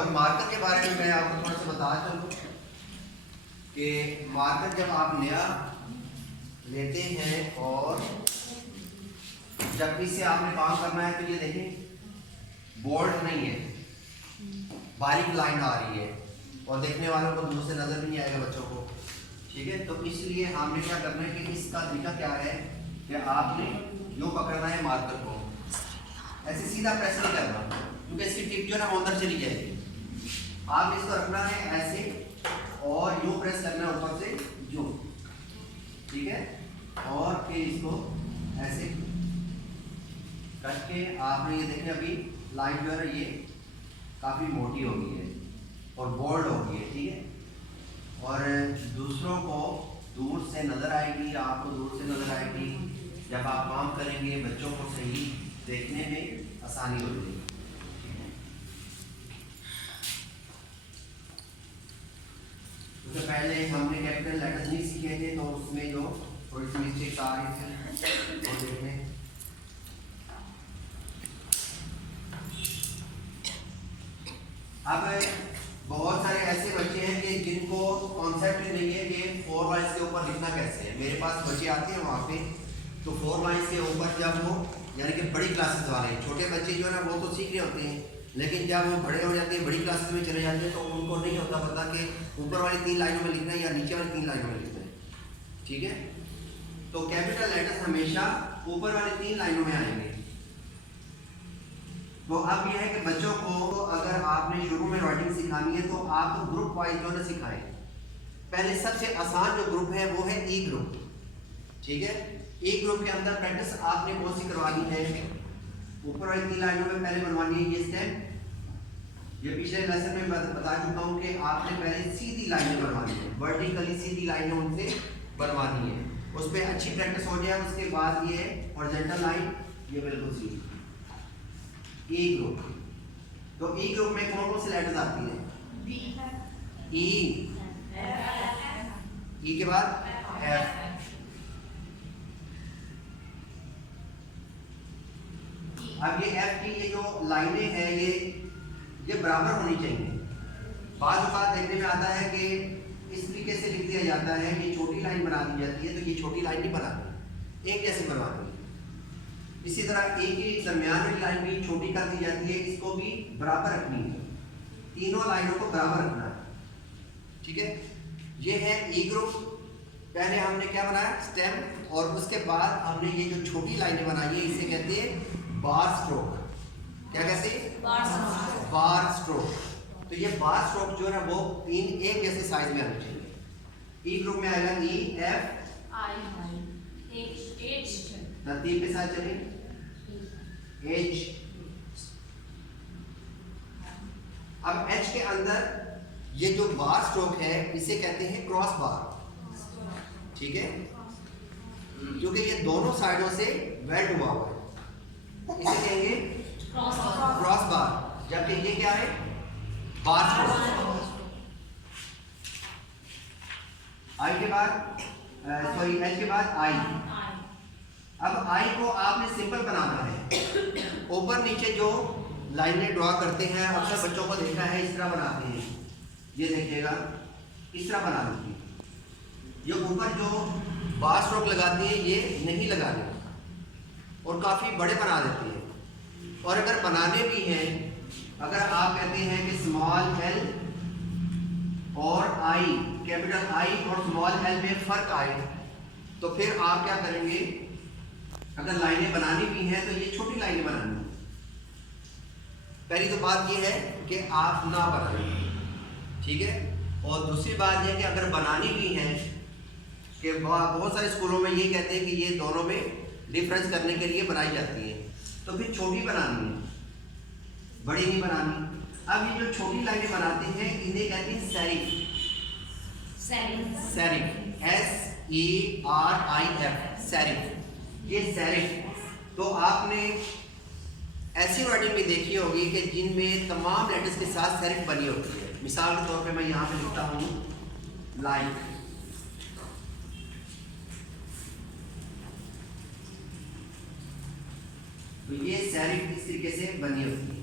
और मार्कर के बारे में मैं आपको थोड़ा सा बता चलूँ कि मार्कर जब आप नया लेते हैं और जब इससे आपने काम करना है तो ये देखें बोल्ड नहीं है, बारीक लाइन आ रही है और देखने वालों को दूर से नजर भी नहीं आएगा बच्चों को। ठीक है, तो इसलिए हमने क्या करना है कि इसका तरीका क्या है कि आपने यूँ पकड़ना है मार्कर को, ऐसे सीधा प्रेस नहीं करना क्योंकि इसकी टिप जो है ना अंदर चली जाएगी। आपने इसको रखना है ऐसे और यूँ प्रेस करना है ऊपर से यूँ, ठीक है, और फिर इसको ऐसे करके आपने ये देखें अभी लाइन जो है ये काफ़ी मोटी हो गई है और बोल्ड हो गई है। ठीक है, और दूसरों को दूर से नज़र आएगी, आपको दूर से नज़र आएगी। जब आप काम करेंगे बच्चों को सही देखने में आसानी हो जाएगी। उससे पहले हमने कैपिटल लेटर्स नहीं सीखे थे तो उसमें जो थोड़ी सी मिस्टेक आ रही थी वो देखें। अब बहुत सारे ऐसे बच्चे हैं कि जिनको कॉन्सेप्ट ही नहीं है कि 4 लाइन्स के ऊपर लिखना कैसे है। मेरे पास बच्चे आते हैं वहाँ पे तो 4 लाइन्स के ऊपर जब वो यानी कि बड़ी क्लासेस वाले छोटे बच्चे जो है ना वो तो सीख रहे होते हैं, लेकिन जब वो बड़े हो जाते हैं बड़ी क्लासेस में चले जाते हैं तो उनको नहीं होता पता कि ऊपर वाली 3 लाइनों में लिखना है या नीचे वाली 3 लाइनों में लिखना है। ठीक है, तो कैपिटल लेटर्स हमेशा ऊपर वाली 3 लाइनों में आएंगे। तो अब यह है कि बच्चों को अगर आपने शुरू में राइटिंग सिखानी है तो आप ग्रुप वाइज जो है सिखाएं। पहले सबसे आसान जो ग्रुप है वो है ई ग्रुप। ठीक है, ई ग्रुप के अंदर प्रैक्टिस आपने कौन सी करवानी है, ऊपर वाली 3 लाइनों में पहले बनवानी है ये स्टेम। ये पिछले लेसन में बता चुका हूँ कि आपने पहले सीधी लाइनें बनवानी है, वर्टिकली सीधी लाइनें उनसे बनवानी है, उस पर अच्छी प्रैक्टिस हो जाए। उसके बाद ये हॉरिजॉन्टल लाइन ये बिल्कुल सीधी। ई ग्रुप, तो ई ग्रुप में कौन कौन से लेटर्स आती हैं? ई, ई के बाद एफ। अब ये एफ की ये जो लाइनें हैं ये बराबर होनी चाहिए। बाद देखने में आता है कि इस तरीके से लिख दिया जाता है, ये छोटी लाइन बना दी जाती है तो ये छोटी लाइन नहीं बनाती, एक जैसे बनवाती है। इसी तरह एक ही दरमियान वाली लाइन भी छोटी कर दी जाती है, इसको भी बराबर रखनी है, तीनों लाइनों को बराबर रखना है। ठीक है, ये है ई ग्रुप। पहले हमने क्या बनाया स्टेम, और उसके बाद हमने ये जो छोटी लाइनें बनाई है इसे कहते हैं बार स्ट्रोक। क्या कहते हैं? बार स्ट्रोक। तो ये बार स्ट्रोक जो है ना वो 3 एक जैसे साइज में आनी चाहिए। ई ग्रुप में आएगा ई, एफ, आई, एच। तरतीब के साथ चलें, एच। अब एच के अंदर ये जो बार स्ट्रोक है इसे कहते हैं क्रॉस बार। ठीक है, क्योंकि ये दोनों साइडों से वेल्ड हुआ हुआ है, इसे कहेंगे क्रॉस बार। जबकि ये क्या है? बार स्ट्रोक। आई के बाद सॉरी एच के बाद आई। अब आई को आपने सिंपल बनाना है, ऊपर नीचे जो लाइनें ड्रॉ करते हैं अक्सर बच्चों को देखा है इस तरह बनाते हैं, ये देखिएगा इस तरह बना दीजिए। ये ऊपर जो बार स्ट्रोक लगाते हैं ये नहीं लगाने और काफ़ी बड़े बना देते हैं। और अगर बनाने भी हैं, अगर आप कहते हैं कि स्मॉल एल और आई, कैपिटल आई और स्मॉल एल में फ़र्क आए तो फिर आप क्या करेंगे, अगर लाइनें बनानी भी हैं तो ये छोटी लाइनें बनानी है। पहली तो बात ये है कि आप ना बनाएं। ठीक है, और दूसरी बात यह कि अगर बनानी भी हैं कि बहुत सारे स्कूलों में ये कहते हैं कि ये दोनों में डिफरेंस करने के लिए बनाई जाती है, तो फिर छोटी बनानी है, बड़ी नहीं बनानी। अब ये जो छोटी लाइनें बनाते हैं इन्हें कहते हैं सेरिफ। Serif, SERIF, serif. ये सेरिफ, तो आपने ऐसी राइटिंग भी देखी होगी कि जिनमें तमाम लेटर्स के साथ सेरिफ बनी होती है। मिसाल के तौर पे मैं यहाँ पे लिखता हूँ लाइक, तो ये सेरिफ इस तरीके से बनी होती है।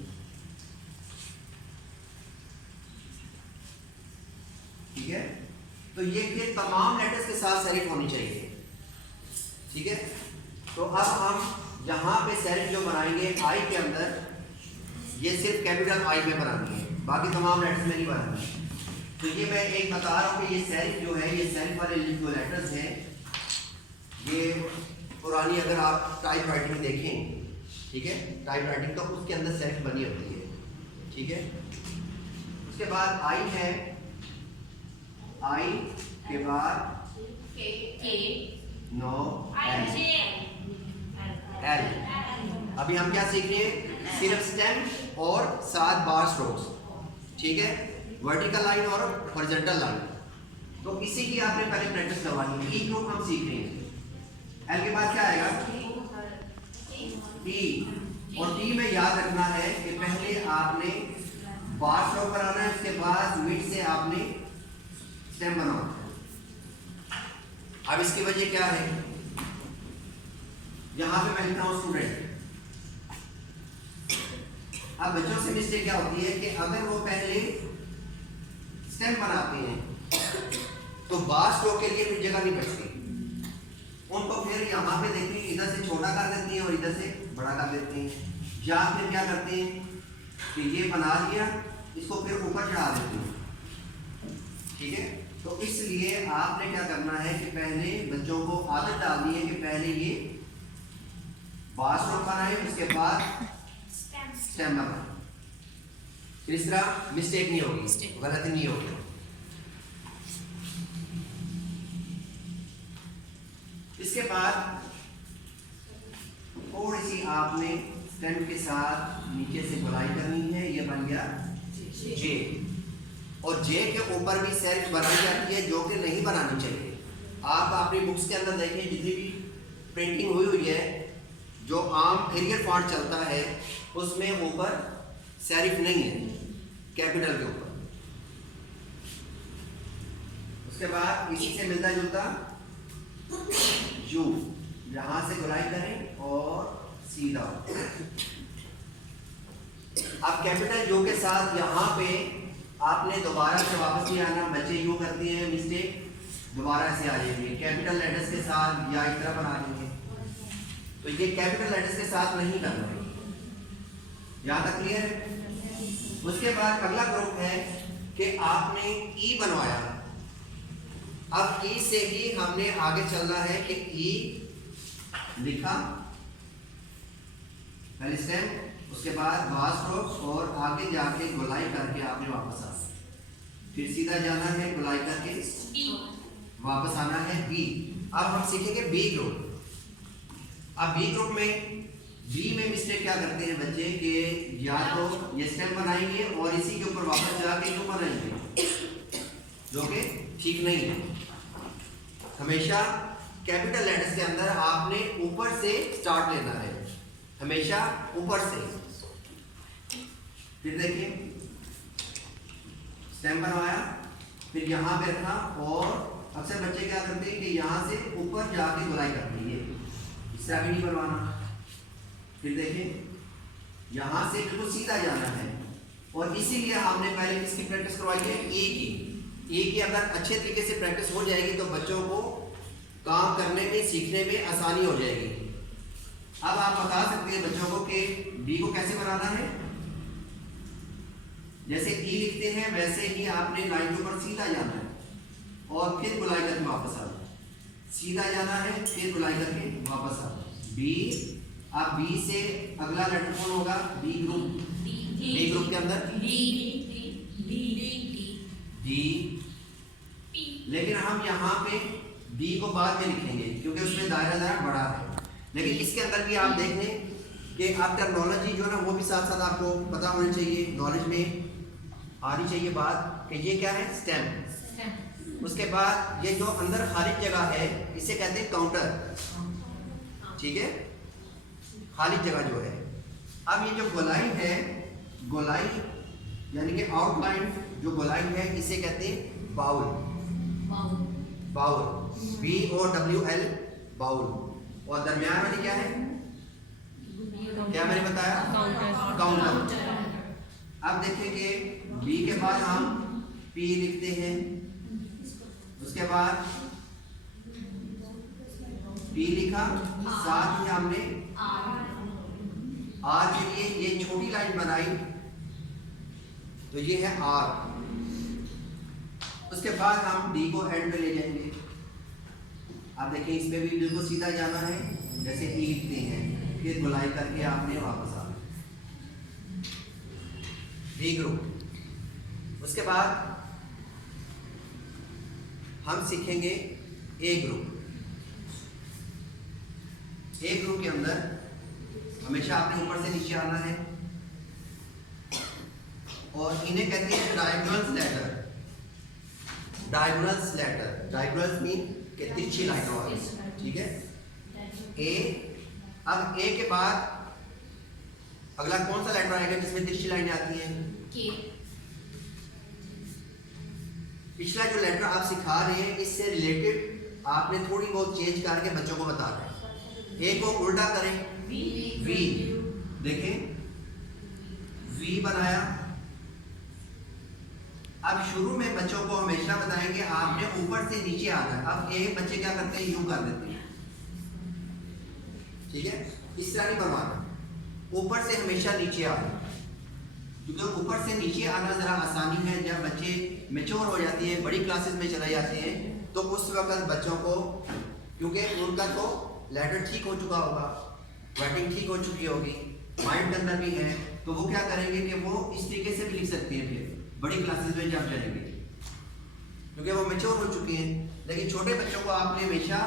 तो ये फिर तमाम लेटर्स के साथ सेरिफ होनी चाहिए। ठीक है, तो अब हम यहाँ पे सेरिफ जो बनाएंगे आई के अंदर, ये सिर्फ कैपिटल आई में बनानी है, बाकी तमाम लेटर्स में नहीं बनानी है। तो ये मैं एक बता रहा हूँ कि ये सेरिफ जो है, ये सेरिफ वाले जो लेटर्स हैं, ये पुरानी अगर आप टाइप राइटिंग देखें, ठीक है, टाइप राइटिंग तो उसके अंदर सेरिफ बनी होती है। ठीक है, उसके बाद आई है, आई के बाद नो एल। अभी हम क्या सीख रहे हैं? सिर्फ स्टेम और 7 बार स्ट्रोक्स। ठीक है, वर्टिकल लाइन और हॉरिजॉन्टल लाइन, तो इसी की आपने पहले प्रैक्टिस करवानी है। ई ग्रुप हम सीख रहे हैं। एल के बाद क्या आएगा? टी, और टी में याद रखना है कि पहले आपने बार स्ट्रोक बनाना है, उसके बाद मिड से आपने स्टेम बनाना है। अब इसकी वजह क्या है? यहां पे मैं लिख रहा हूं स्टूडेंट। अब बच्चों से मिस्टेक क्या होती है कि अगर वो पहले स्टेम बनाते हैं तो बार स्ट्रोक के लिए फिर जगह नहीं बचती, उनको फिर यहाँ पे देखिए इधर से छोटा कर देती हैं और इधर से बड़ा कर देती हैं, या फिर क्या करते हैं कि ये बना लिया, इसको फिर ऊपर चढ़ा देते हैं। ठीक है, तो इसलिए आपने क्या करना है कि पहले बच्चों को आदत डालनी है कि पहले ये बार स्ट्रोक बनाए, उसके बाद स्टेम बनाए। इस तरह मिस्टेक नहीं होगी, गलती नहीं होगी। इसके बाद थोड़ी सी आपने स्टेम के साथ नीचे से गोलाई करनी है, ये बन गया जे, और जे के ऊपर भी सेरिफ बनाई जाती है जो कि नहीं बनानी चाहिए। आप अपनी बुक्स के अंदर देखें, जितनी भी प्रिंटिंग हुई है, जो आम एरियल फॉन्ट चलता है उसमें ऊपर सेरिफ नहीं है कैपिटल के ऊपर। उसके बाद इसी से मिलता जुलता यू, यहां से गोलाई करें और सीधा। अब कैपिटल यू के साथ यहाँ पे आपने दोबारा से वापस नहीं आना। बच्चे यू करते हैं मिस्टेक, दोबारा से आ जाएंगे कैपिटल लेटर्स के साथ, या इस तरह बना लेंगे। तो ये कैपिटल लेटर्स के साथ नहीं करना है। यहाँ तक क्लियर है? उसके बाद अगला ग्रुप है कि आपने ई बनवाया। अब ई से ही हमने आगे चलना है कि ई लिखा, पहले स्टेम, उसके बाद बार स्ट्रोक, और आगे जाके गोलाई करके आपने वापस आना, फिर सीधा जाना है, गोलाई करके वापस आना है बी। अब हम सीखेंगे बी ग्रुप। अब बी ग्रुप में, बी में मिस्टेक क्या करते हैं बच्चे कि या तो ये स्टेम बनाएंगे और इसी के ऊपर वापस जाके क्यों बनाएंगे, जो कि ठीक नहीं है। हमेशा कैपिटल लेटर्स के अंदर आपने ऊपर से स्टार्ट लेना है, हमेशा ऊपर से। फिर देखिए स्टेम बनवाया, फिर यहाँ पे रखा, और अक्सर बच्चे क्या करते हैं कि यहाँ से ऊपर जाके गोलाई करते हैं, इस तरह भी नहीं बनवाना। फिर देखिए यहाँ से बिल्कुल सीधा जाना है, और इसीलिए हमने पहले किसकी प्रैक्टिस करवाई है? ए की। ए की अगर अच्छे तरीके से प्रैक्टिस हो जाएगी तो बच्चों को काम करने में, सीखने में आसानी हो जाएगी। अब आप बता सकते हैं बच्चों को कि बी को कैसे बनाना है। जैसे ई लिखते हैं वैसे ही आपने लाइन के ऊपर सीधा जाना है और फिर गोलाई करके वापस आना, सीधा जाना है, फिर गोलाई करके वापस आना। बी, अब बी से अगला लेटर कौन होगा? B group. बी ग्रुप के अंदर डी, लेकिन हम यहाँ पे बी को बाद में लिखेंगे क्योंकि उसमें दायरा बड़ा है। लेकिन इसके अंदर भी आप देख लें कि आप टर्मिनोलॉजी जो है ना वो भी साथ साथ आपको पता होनी चाहिए, नॉलेज में आनी चाहिए बात कि ये क्या है? स्टेम। उसके बाद ये जो अंदर खाली जगह है इसे कहते हैं काउंटर। ठीक है, खाली जगह जो है। अब ये जो गोलाई है, गोलाई यानी कि आउटलाइन जो गोलाई है इसे कहते हैं बाउल। Bowl, BOWL, bowl. और दरमियान वाली क्या है? क्या मैंने बताया? काउंटर। अब देखिए कि बी के बाद हम P लिखते हैं, उसके उसके बाद P लिखा, साथ ही हमने R के लिए ये छोटी लाइन बनाई, तो ये है R। उसके बाद हम D को एंड पे ले जाएंगे। आप देखिए इस पे भी बिल्कुल सीधा जाना है, जैसे E लिखते हैं, फिर गुलाई करके आपने वापस आना D ग्रुप। उसके बाद हम सीखेंगे A ग्रुप। A ग्रुप के अंदर हमेशा आपने ऊपर से नीचे आना है और इन्हें कहते हैं diagonal Slater. Diagonal Slater, diagonal mean के तिरछी लाइनों वाली, ठीक है। A, अब A के बाद अगला कौन सा लेटर आएगा जिसमें तिरछी लाइनें आती हैं? K। पिछला जो लेटर आप सिखा रहे हैं इससे रिलेटेड आपने थोड़ी बहुत चेंज करके बच्चों को बता रहे हैं। A को उल्टा करें, V, देखें V बनाया। अब शुरू में बच्चों को हमेशा बताएंगे आपने ऊपर से नीचे आना है। अब A बच्चे क्या करते हैं, यूं कर देते हैं, ठीक है। इस तरह नहीं बनवाना, ऊपर से हमेशा नीचे आना, क्योंकि ऊपर से नीचे आना जरा आसानी है। जब बच्चे मैच्योर हो जाती है, बड़ी क्लासेस में चले जाते हैं, तो उस वक्त बच्चों को, क्योंकि उनका तो लेटर ठीक हो चुका होगा, राइटिंग ठीक हो चुकी होगी, माइंड के अंदर भी है, तो वो क्या करेंगे कि वो इस तरीके से भी लिख सकते हैं फिर बड़ी क्लासेस में जब चलेंगे, क्योंकि वो मैच्योर हो चुके हैं। लेकिन छोटे बच्चों को आपने हमेशा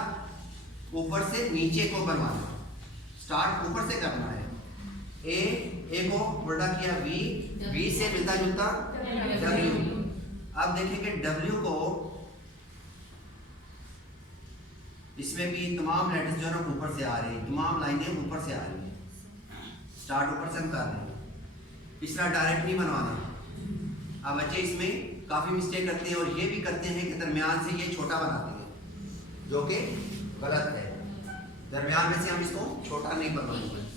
ऊपर से नीचे को बनवाना, स्टार्ट ऊपर से करना है। ए को उल्टा किया V से मिलता जुलता W। अब देखेंगे W को, इसमें भी तमाम लेटर्स जो है ना ऊपर से आ रहे हैं, तमाम लाइनें ऊपर से आ रही हैं, स्टार्ट ऊपर से हम कर रहे हैं। तीसरा डायरेक्ट नहीं बनवाना। अब बच्चे इसमें काफ़ी मिस्टेक करते हैं और ये भी करते हैं कि दरमियान से ये छोटा बनाते हैं, जो कि गलत है। दरमियान में से हम इसको छोटा नहीं बनवाएंगे।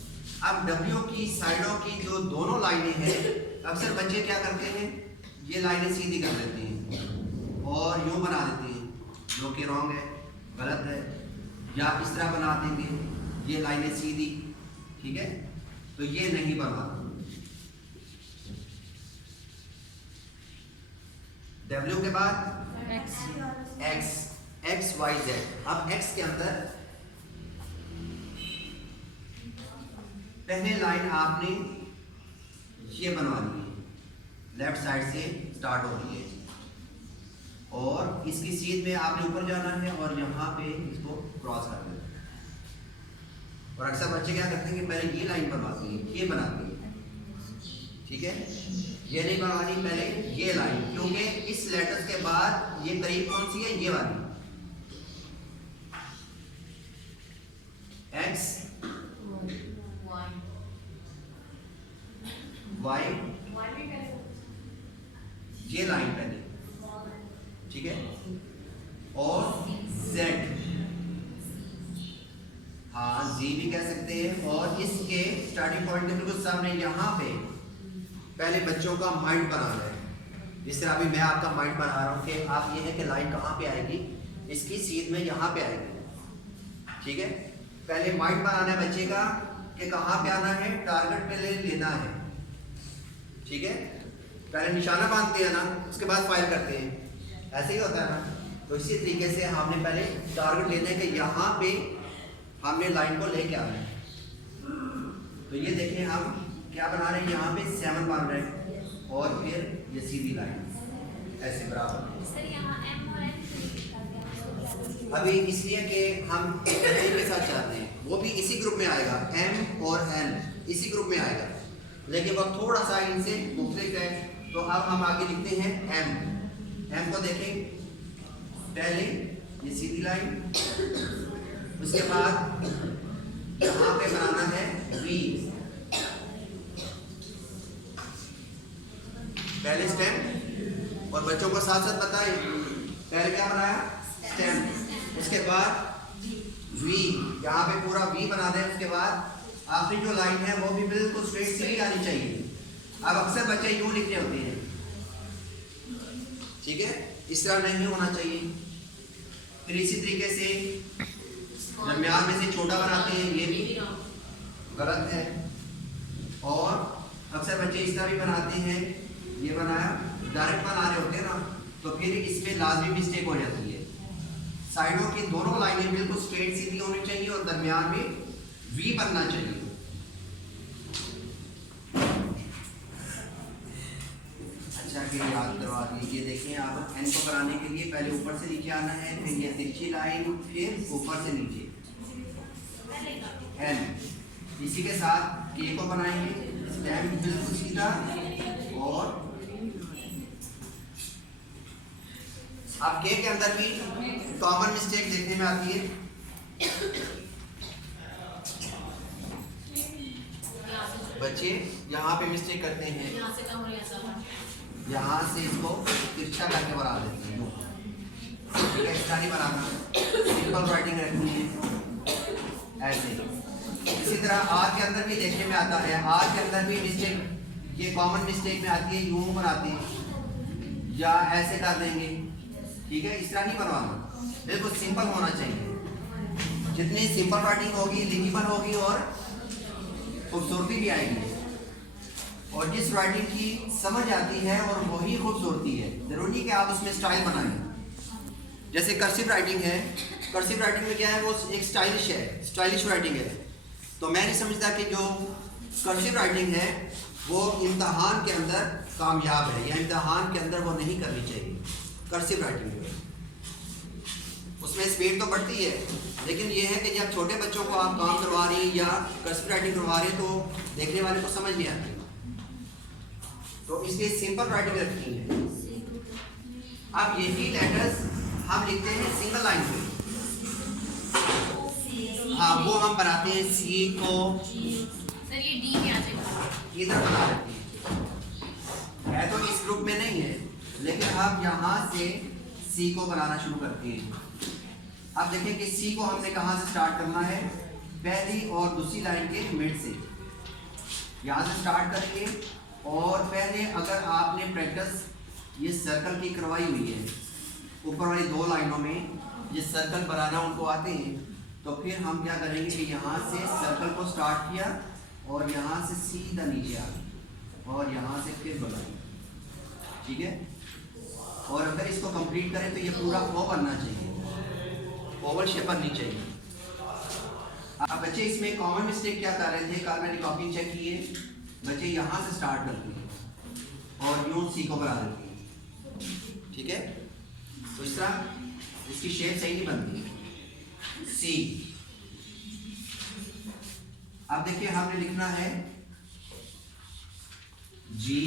अब W की साइडों की जो दोनों लाइनें हैं, अक्सर बच्चे क्या करते हैं, ये लाइनें सीधी कर देते हैं और यूँ बना देते हैं, जो कि रॉन्ग है, गलत है। या इस तरह बना देंगे, ये लाइनें सीधी, ठीक है, तो ये नहीं बनवाना। W के बाद X Y Z। अब X के अंदर पहले लाइन आपने ये बनवानी है, लेफ्ट साइड से स्टार्ट हो रही है और इसकी सीध में आपने ऊपर जाना है और यहाँ पे इसको क्रॉस कर देना है। और अक्सर बच्चे क्या करते हैं कि पहले ये लाइन बनवाते हैं, ये बनाते हैं, ठीक है, ये नहीं बनवानी, पहले ये लाइन, क्योंकि इस लेटर के बाद ये करीब कौन सी है, ये वाली X Y, ये लाइन पहले, ठीक है, और Z, हाँ Z भी कह सकते हैं। और इसके स्टार्टिंग पॉइंट के बिल्कुल सामने यहाँ पे पहले बच्चों का माइंड बनाना है। जिस तरह अभी मैं आपका माइंड बना रहा हूँ कि आप ये है कि लाइन कहाँ पे आएगी, इसकी सीध में यहाँ पे आएगी, ठीक है। पहले माइंड बनाना है बच्चे का कि कहाँ पे आना है, टारगेट पे लेना है, ठीक है। पहले निशाना बांधते हैं ना, उसके बाद फायर करते हैं, ऐसे ही होता है ना। तो इसी तरीके से हमने पहले टारगेट लेना है कि यहाँ पे हमने लाइन को लेके आना है। तो ये देखिए हम क्या बना रहे हैं, यहाँ पे 7 बन रहे हैं और फिर ये सीधी लाइन ऐसे बराबर। अभी इसलिए कि हम एक के साथ चाहते हैं, वो भी इसी ग्रुप में आएगा, M और N इसी ग्रुप में आएगा, लेकिन वह थोड़ा सा इनसे मुख्तलिफ है। तो अब हम आगे लिखते हैं M को देखें, पहले ये सीधी लाइन, उसके बाद यहाँ पे बनाना है V, पहले स्टेम, और बच्चों को साथ साथ बताएं, पहले क्या बनाया, स्टेम, उसके बाद V, यहाँ पे पूरा V बना दें। उसके बाद आखिरी जो लाइन है वो भी बिल्कुल स्ट्रेट सीधी आनी चाहिए। अब अक्सर बच्चे यूँ लिख रहे होते हैं, ठीक है, इस तरह नहीं होना चाहिए, फिर इसी तरीके से दरमियान में से छोटा बनाते हैं, ये भी गलत है। और अक्सर बच्चे इस तरह भी बनाते हैं, ये बनाया डायरेक्ट बना रहे होते हैं ना, तो फिर इसमें लाजमी मिस्टेक हो जाती है। साइडों की दोनों लाइनें बिल्कुल स्ट्रेट सीधी होनी चाहिए और दरमियान में वी बनना चाहिए। अच्छा कि याद करवा दीजिए। देखिए आप एन को कराने के लिए पहले ऊपर से नीचे आना है, फिर ये तिरछी लाइन, फिर ऊपर से नीचे एन। इसी के साथ के को बनाएंगे, स्टेम बिल्कुल सीधा। और आप के अंदर भी कॉमन मिस्टेक देखने में आती है। बच्चे यहाँ पे मिस्टेक करते हैं, यहाँ से इसको तिरछा करके बना देते हैं। ठीक है, इसका नहीं बनाना, सिंपल राइटिंग रखनी है ऐसे। इसी तरह आर के अंदर भी देखने में आता है, आर के अंदर भी मिस्टेक, ये कॉमन मिस्टेक में आती है, यूं बनाते हैं या ऐसे कर देंगे। ठीक है, इस तरह नहीं बनवाना, बिल्कुल सिंपल होना चाहिए। जितनी सिंपल राइटिंग होगी, लिखिबल होगी और खूबसूरती भी आएगी। और जिस राइटिंग की समझ आती है और वही खूबसूरती है, जरूरी कि आप उसमें स्टाइल बनाएं। जैसे कर्सिव राइटिंग है, कर्सिव राइटिंग में क्या है, वो एक स्टाइलिश है, स्टाइलिश राइटिंग है। तो मैं नहीं समझता कि जो कर्सिव राइटिंग है वो इम्तहान के अंदर कामयाब है, या इम्तहान के अंदर वो नहीं करनी चाहिए। कर्सिव राइटिंग में उसमें स्पीड तो बढ़ती है, लेकिन ये है कि जब छोटे बच्चों को आप काम करवा रही या कर्सिव राइटिंग करवा रहे तो देखने वाले को समझ नहीं आती, तो इसलिए सिंपल राइटिंग रखनी है। अब यही लेटर्स हम लिखते हैं सिंगल लाइन पे। हाँ, वो हम बनाते हैं सी को सर ये डी में आ जाएगा, इधर बना लेते हैं, तो इस ग्रुप में नहीं है, लेकिन हम यहाँ से सी को बनाना शुरू करते हैं। अब देखिए कि सी को हमने कहाँ से स्टार्ट करना है, पहली और दूसरी लाइन के मिड से यहाँ से स्टार्ट करेंगे। और पहले अगर आपने प्रैक्टिस ये सर्कल की करवाई हुई है, ऊपर वाली दो लाइनों में ये सर्कल बनाना उनको आते हैं, तो फिर हम क्या करेंगे कि यहाँ से सर्कल को स्टार्ट किया और यहाँ से सीधा नीचे आ गए और यहाँ से फिर बनाएंगे। ठीक है, और अगर इसको कंप्लीट करें तो ये पूरा ओ बनना चाहिए, ओवल शेप बननी चाहिए। अब बच्चे इसमें कॉमन मिस्टेक क्या कर रहे थे, कल मैंने कॉपी चेक किए, बच्चे यहाँ से स्टार्ट करते हैं और यूं सी को बना देते हैं। ठीक है, तो इस तरह इसकी शेप सही नहीं बनती। सी, अब देखिए हमने लिखना है जी,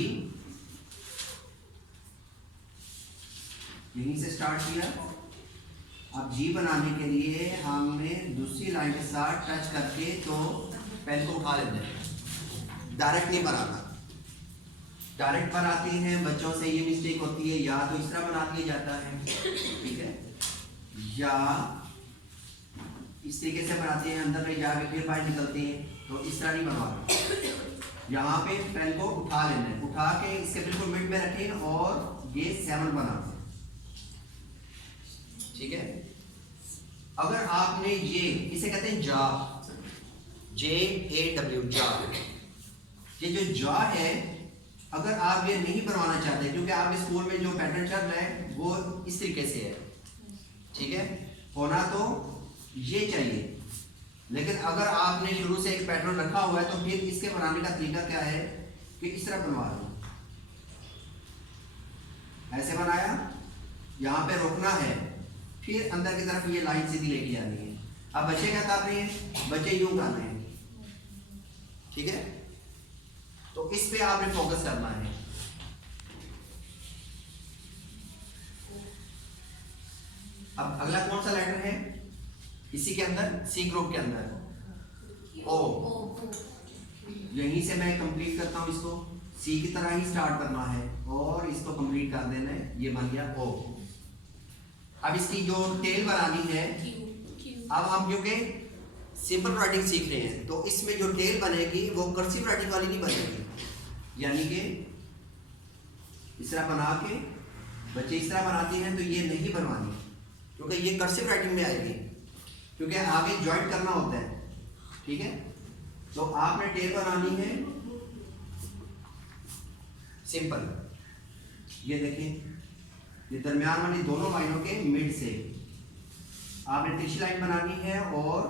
यहीं से स्टार्ट किया। अब जी बनाने के लिए हमने दूसरी लाइन के साथ टच करके तो पेन को उठा लेते हैं, डायरेक्ट नहीं बनाना। डायरेक्ट बनाते हैं बच्चों से ये मिस्टेक होती है, या तो इस तरह बना दिया जाता है, ठीक है, या इस तरीके से बनाते हैं, अंदर में जाके फिर बाहर निकलते हैं, तो इस तरह नहीं बनवाते। यहाँ पे पेन को उठा लेना है, उठा के इसके बिल्कुल मिड में रखें और ये 7 बनाते हैं। ठीक है, अगर आपने ये, इसे कहते हैं जा, JAW, जा, ये जो जा है, अगर आप ये नहीं बनवाना चाहते, क्योंकि आपके स्कूल में जो पैटर्न चल रहा है वो इस तरीके से है, ठीक है, होना तो ये चाहिए, लेकिन अगर आपने शुरू से एक पैटर्न रखा हुआ है तो फिर इसके बनाने का तरीका क्या है कि इस तरह बनवा लो, ऐसे बनाया, यहाँ पे रोकना है, फिर अंदर की तरफ ये लाइन सीधी लेके जानी है। अब बच्चे क्या कर रहे हैं, बच्चे यूं कर रहे हैं, ठीक है, तो इस पे आपने फोकस करना है। अब अगला कौन सा लेटर है इसी के अंदर, सी ग्रुप के अंदर ओ, यहीं से मैं कंप्लीट करता हूं इसको, सी की तरह ही स्टार्ट करना है और इसको कंप्लीट कर देना है, ये बन गया ओ। अब इसकी जो टेल बनानी है, अब हम क्योंकि सिंपल राइटिंग सीख रहे हैं तो इसमें जो टेल बनेगी वो कर्सिव राइटिंग वाली नहीं बनेगी, यानी कि इस तरह बना के बच्चे इस तरह बनाते हैं तो ये नहीं बनवानी, क्योंकि ये कर्सिव राइटिंग में आएगी, क्योंकि आगे ज्वाइंट करना होता है। ठीक है, तो आपने टेल बनानी है सिंपल। ये देखिए, ये दरमियान वाली दोनों लाइनों के मिड से आपने तिरछी लाइन बनानी है और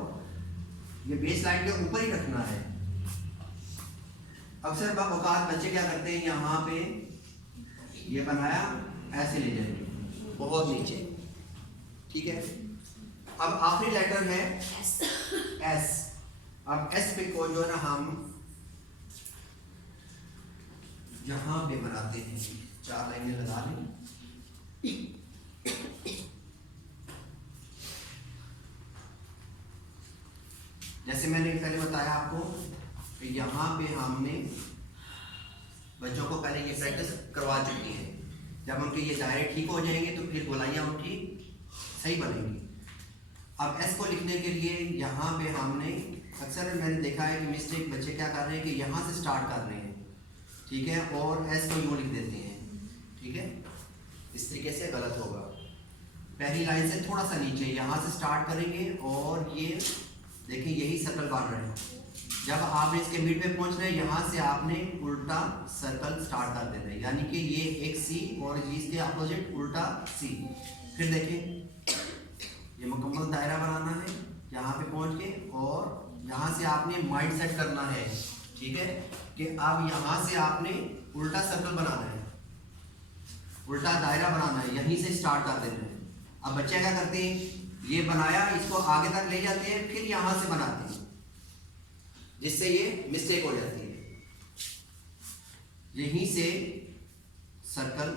ये बेस लाइन के ऊपर ही रखना है। अक्सर औकात बच्चे क्या करते हैं, यहाँ पे ये बनाया ऐसे ले जाएंगे बहुत नीचे। ठीक है, अब आखिरी लेटर है एस। अब एस पे को जो है ना हम यहाँ पे बनाते हैं, 4 लाइनें लगा लें। जैसे मैंने पहले बताया आपको कि यहाँ पे हमने बच्चों को पहले ये प्रैक्टिस करवा चुकी है। जब उनके ये दायरे ठीक हो जाएंगे तो फिर गोलाइयाँ उनकी सही बनेंगी। अब एस को लिखने के लिए यहाँ पे हमने अक्सर मैंने देखा है कि मिस्टेक बच्चे क्या कर रहे हैं कि यहाँ से स्टार्ट कर रहे हैं। ठीक है, और एस को यूँ लिख देते हैं। ठीक है, इस तरीके से गलत होगा। पहली लाइन से थोड़ा सा नीचे यहाँ से स्टार्ट करेंगे और ये देखिए यही सर्कल बन रहे हैं। जब आप इसके मिड पे पहुंच रहे हैं, यहाँ से आपने उल्टा सर्कल स्टार्ट कर देना है, यानी कि ये एक सी और इसके अपोजिट उल्टा सी। फिर देखिए ये मुकम्मल दायरा बनाना है यहाँ पे पहुंच के, और यहाँ से आपने माइंड सेट करना है। ठीक है, कि अब यहाँ से आपने उल्टा सर्कल बनाना है, उल्टा दायरा बनाना है, यहीं से स्टार्ट कर देना है। अब बच्चे क्या करते हैं, ये बनाया, इसको आगे तक ले जाते हैं, फिर यहाँ से बनाते हैं, जिससे ये मिस्टेक हो जाती है। यहीं से सर्कल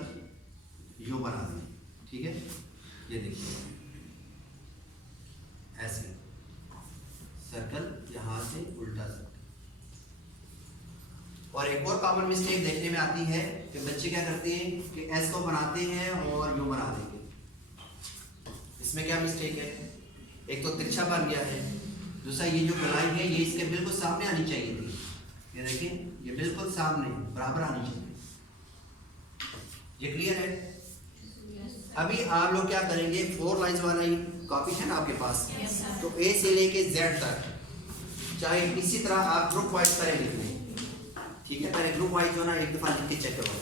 यो बना दें। ठीक है, ये देखिए ऐसे सर्कल, यहाँ से उल्टा सर्कल। और एक और कॉमन मिस्टेक देखने में आती है कि बच्चे क्या करते हैं कि एस को बनाते हैं और यू बना देंगे। इसमें क्या मिस्टेक है, एक तो तिरछा बन गया है, दूसरा ये जो गोलाई है ये इसके बिल्कुल सामने आनी चाहिए थी। ये देखिए ये बिल्कुल सामने बराबर आनी चाहिए। ये क्लियर है? अभी आप लोग क्या करेंगे, 4 लाइंस वाला ही कॉपी है ना आपके पास, तो ए से लेके जेड तक चाहे इसी तरह आप ग्रुप वाइज करें लिखने। ठीक है, पहले ग्रुप वाइज जो ना एक दफ़ा लिख के चेक करो।